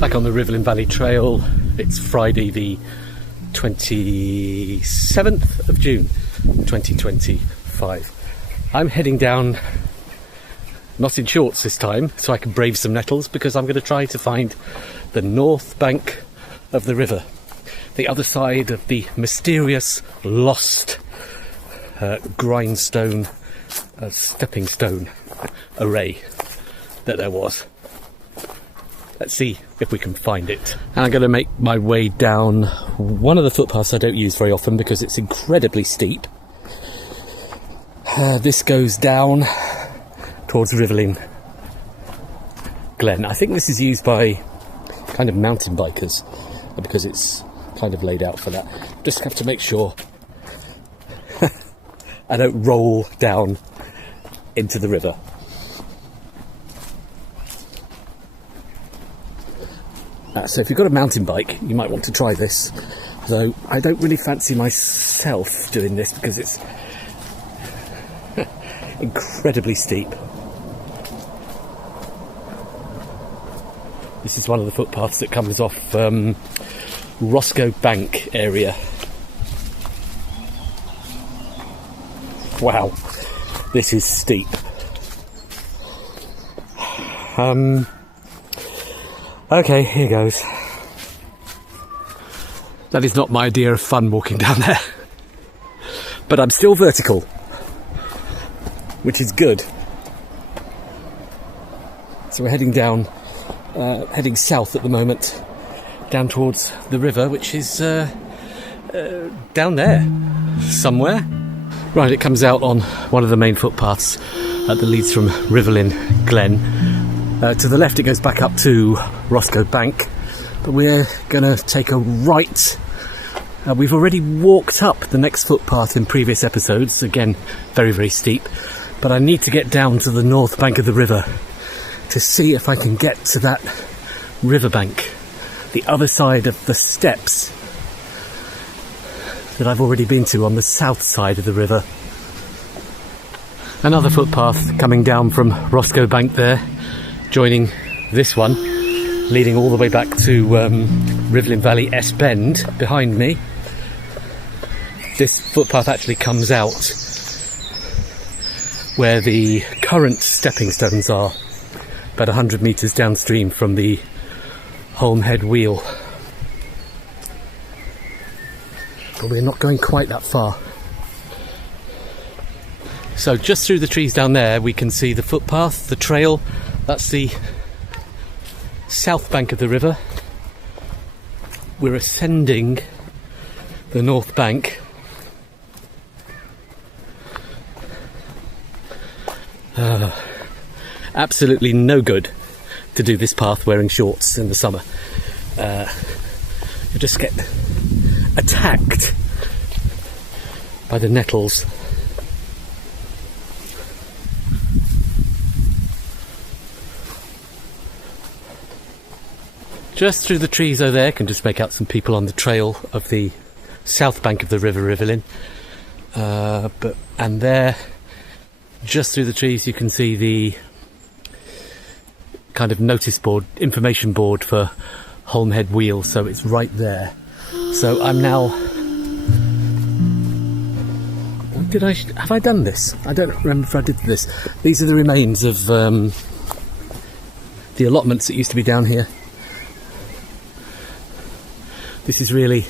Back on the Rivelin Valley Trail. It's Friday the 27th of June 2025. I'm heading down, not in shorts this time, so I can brave some nettles, because I'm going to try to find the north bank of the river, the other side of the mysterious lost grindstone stepping stone array that there was. Let's see if we can find it. And I'm going to make my way down one of the footpaths I don't use very often because it's incredibly steep. This goes down towards Rivelin Glen. I think this is used by kind of mountain bikers because it's kind of laid out for that. Just have to make sure I don't roll down into the river. So if you've got a mountain bike, you might want to try this. Though I don't really fancy myself doing this because it's incredibly steep. This is one of the footpaths that comes off Roscoe Bank area. Wow, this is steep. Okay, here goes. That is not my idea of fun walking down there. But I'm still vertical, which is good. So we're heading down, heading south at the moment, down towards the river, which is down there somewhere. Right, it comes out on one of the main footpaths that leads from Rivelin Glen. To the left it goes back up to Roscoe Bank, but we're going to take a right. We've already walked up the next footpath in previous episodes, again very, very steep, but I need to get down to the north bank of the river to see if I can get to that riverbank, the other side of the steps that I've already been to on the south side of the river. Another footpath coming down from Roscoe Bank there, joining this one, leading all the way back to Rivelin Valley S Bend behind me. This footpath actually comes out where the current stepping stones are, about 100 metres downstream from the Holme Head wheel. But we're not going quite that far. So just through the trees down there we can see the footpath, the trail. That's the south bank of the river. we're ascending the north bank. Absolutely no good to do this path wearing shorts in the summer. You just get attacked by the nettles. Just through the trees over there, can just make out some people on the trail of the south bank of the river Rivelin. And there, just through the trees, you can see the kind of notice board, information board for Holme Head Wheel, so it's right there. So I'm now... have I done this? I don't remember if I did this. These are the remains of the allotments that used to be down here. This is really...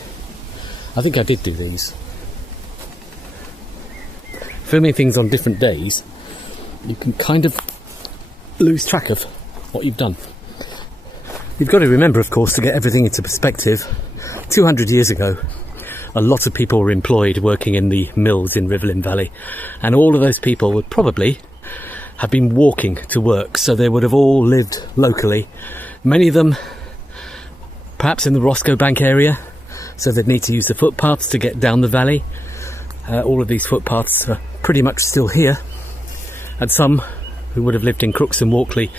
I think I did do these. Filming things on different days, you can kind of lose track of what you've done. You've got to remember, of course, to get everything into perspective, 200 years ago, a lot of people were employed working in the mills in Rivelin Valley, and all of those people would probably have been walking to work, so they would have all lived locally. Many of them perhaps in the Roscoe Bank area, so they'd need to use the footpaths to get down the valley. All of these footpaths are pretty much still here, and some who would have lived in Crooks and Walkley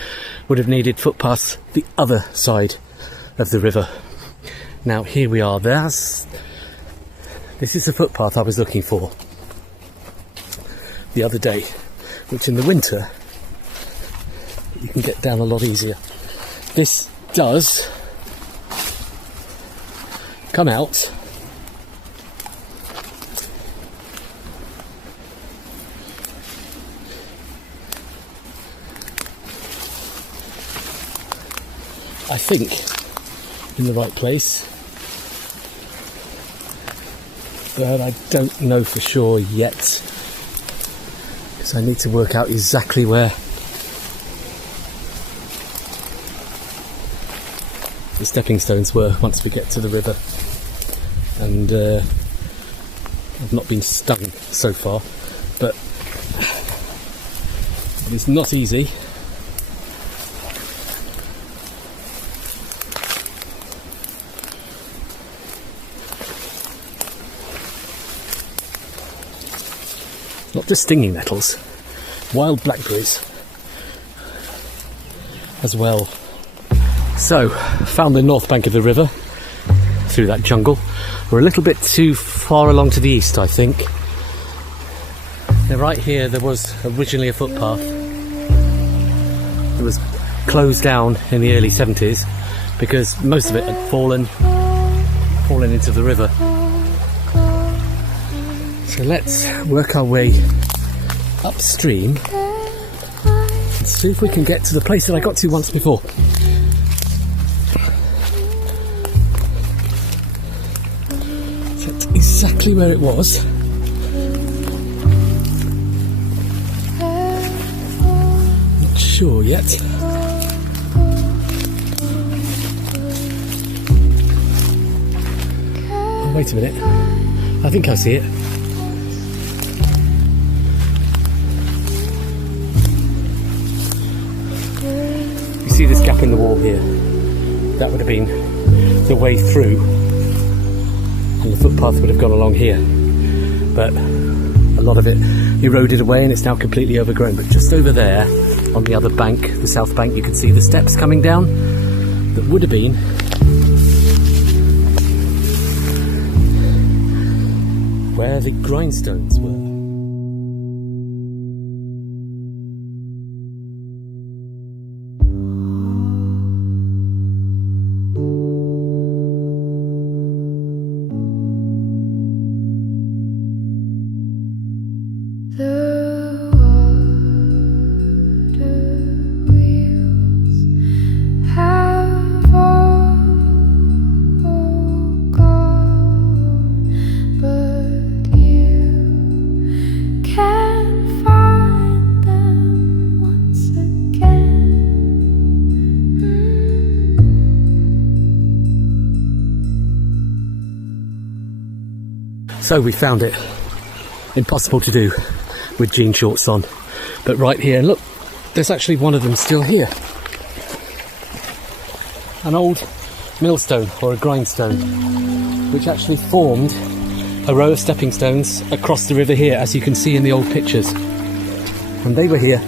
would have needed footpaths the other side of the river. Now here we are. This is the footpath I was looking for the other day, which in the winter you can get down a lot easier. This does come out I think in the right place, but I don't know for sure yet, because I need to work out exactly where the stepping stones were once we get to the river. And I've not been stung so far, but it is not easy. Not just stinging nettles, wild blackberries as well. So, found the north bank of the river through that jungle. We're a little bit too far along to the east, I think. Now, right here there was originally a footpath. It was closed down in the early 70s because most of it had fallen into the river. So let's work our way upstream and see if we can get to the place that I got to once before. So that's exactly where it was. Not sure yet. Oh, wait a minute. I think I see it. See this gap in the wall here? That would have been the way through, and the footpath would have gone along here, but a lot of it eroded away and it's now completely overgrown. But just over there on the other bank, the south bank, you can see the steps coming down that would have been where the grindstones were. So we found it. Impossible to do with jean shorts on. But right here, look, there's actually one of them still here. An old millstone or a grindstone, which actually formed a row of stepping stones across the river here, as you can see in the old pictures. And they were here.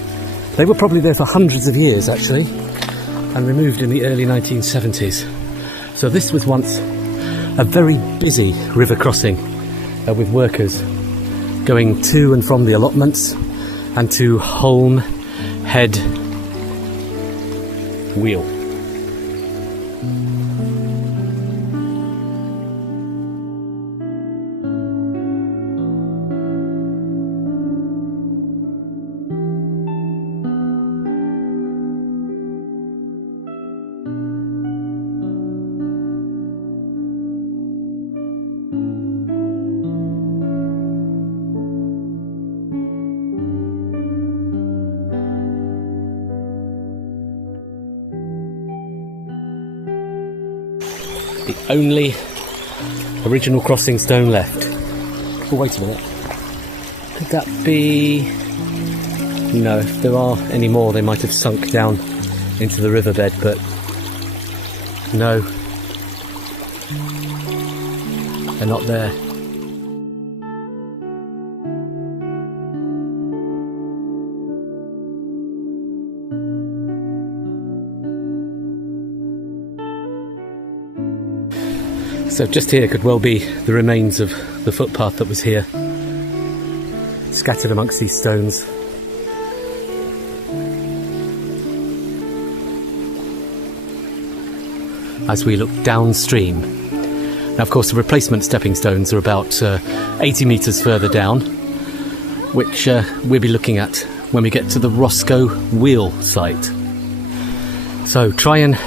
They were probably there for hundreds of years, actually, and removed in the early 1970s. So this was once a very busy river crossing with workers going to and from the allotments and to Holme Head Wheel. The only original crossing stone left. Oh, wait a minute. Could that be... No, if there are any more, they might have sunk down into the riverbed, but no, they're not there. So just here could well be the remains of the footpath that was here, scattered amongst these stones. As we look downstream. Now, of course, the replacement stepping stones are about 80 metres further down, which we'll be looking at when we get to the Roscoe Wheel site. So try and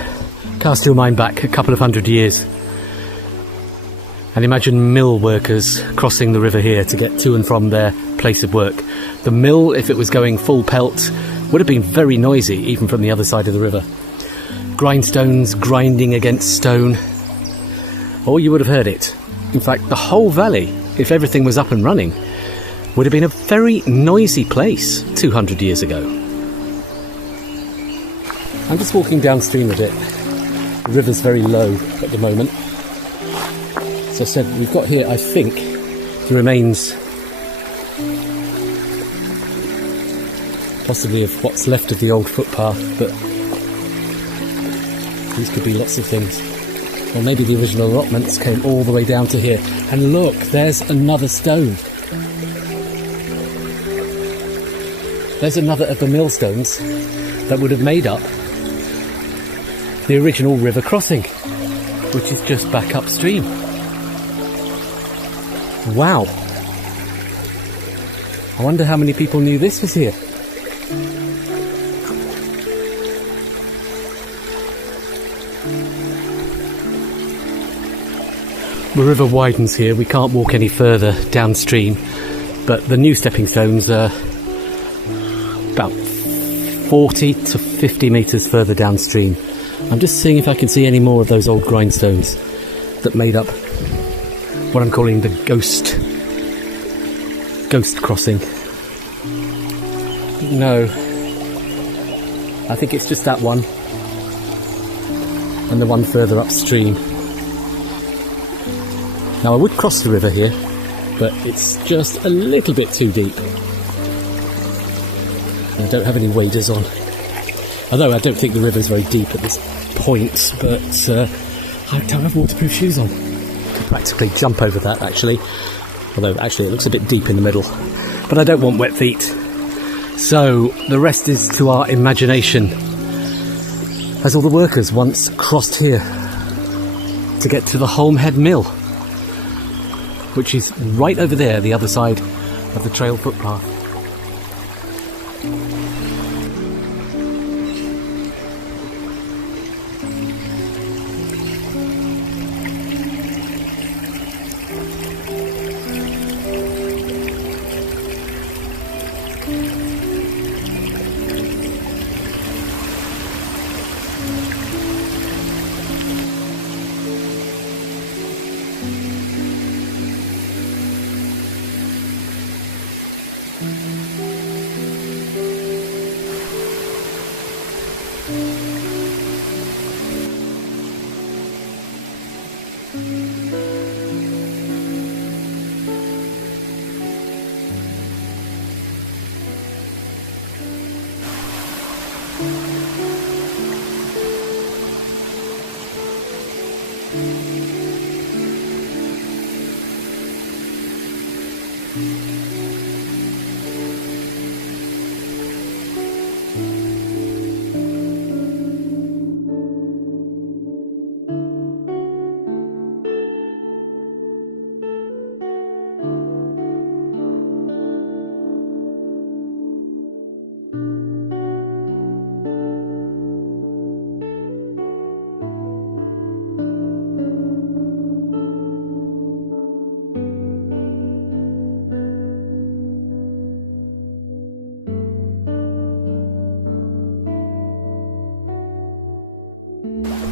cast your mind back a couple of hundred years and imagine mill workers crossing the river here to get to and from their place of work. The mill, if it was going full pelt, would have been very noisy, even from the other side of the river. Grindstones grinding against stone, or you would have heard it. In fact, the whole valley, if everything was up and running, would have been a very noisy place 200 years ago. I'm just walking downstream a bit. The river's very low at the moment. As I said, we've got here, I think, the remains possibly of what's left of the old footpath, but these could be lots of things. Or maybe the original allotments came all the way down to here. And look, there's another stone. There's another of the millstones that would have made up the original river crossing, which is just back upstream. Wow. I wonder how many people knew this was here. The river widens here, we can't walk any further downstream, but the new stepping stones are about 40 to 50 metres further downstream. I'm just seeing if I can see any more of those old grindstones that made up what I'm calling the ghost crossing. No, I think it's just that one and the one further upstream. Now, I would cross the river here, but it's just a little bit too deep. I don't have any waders on. Although I don't think the river's very deep at this point, but I don't have waterproof shoes on. I could practically jump over that, actually. Although, actually, it looks a bit deep in the middle. But I don't want wet feet. So, the rest is to our imagination. As all the workers once crossed here to get to the Holme Head Mill, which is right over there, the other side of the trail footpath.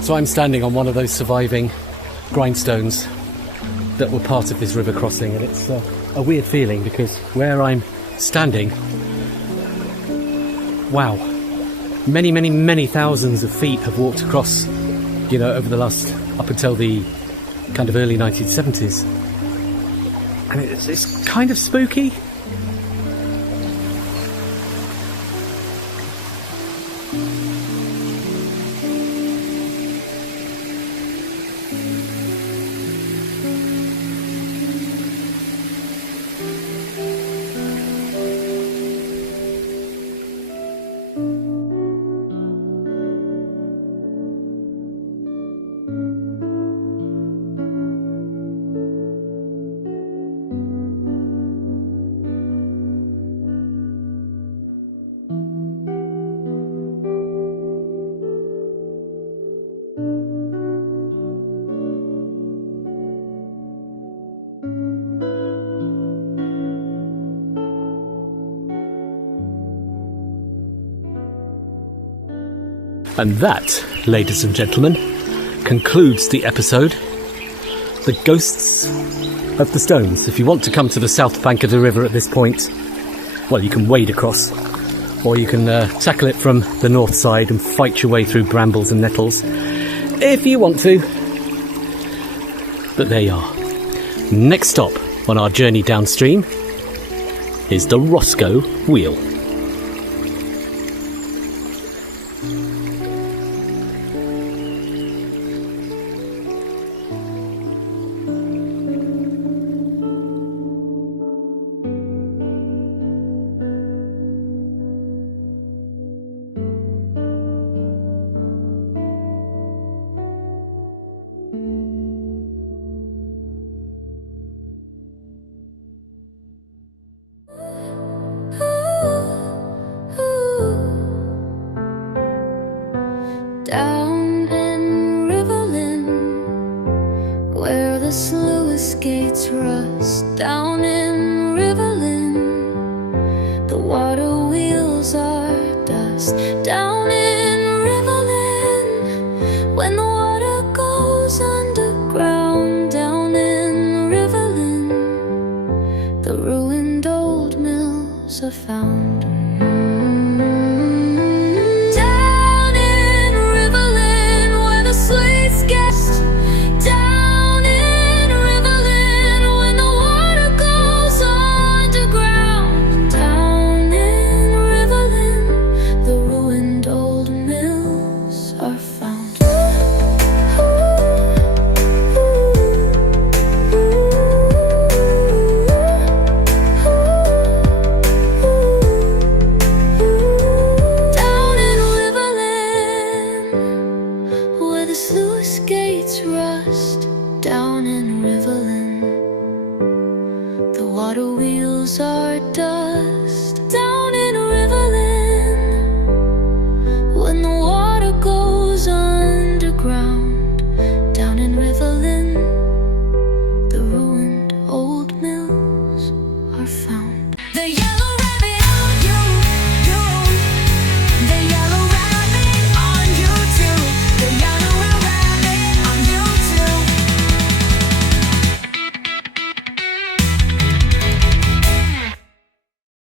So I'm standing on one of those surviving grindstones that were part of this river crossing, and it's a weird feeling because where I'm standing, wow, many, many, many thousands of feet have walked across, you know, over the last, up until the kind of early 1970s. And it's kind of spooky. And that, ladies and gentlemen, concludes the episode. The Ghosts of the Stones. If you want to come to the south bank of the river at this point, well, you can wade across, or you can tackle it from the north side and fight your way through brambles and nettles, if you want to. But there you are. Next stop on our journey downstream is the Roscoe Wheel. Down in Rivelin, where the sluice gates rust. Down in Rivelin, the water wheels are dust. Down in Rivelin, when the water goes underground. Down in Rivelin, the ruined old mills are found. Sluice gates rust. Down in Rivelin.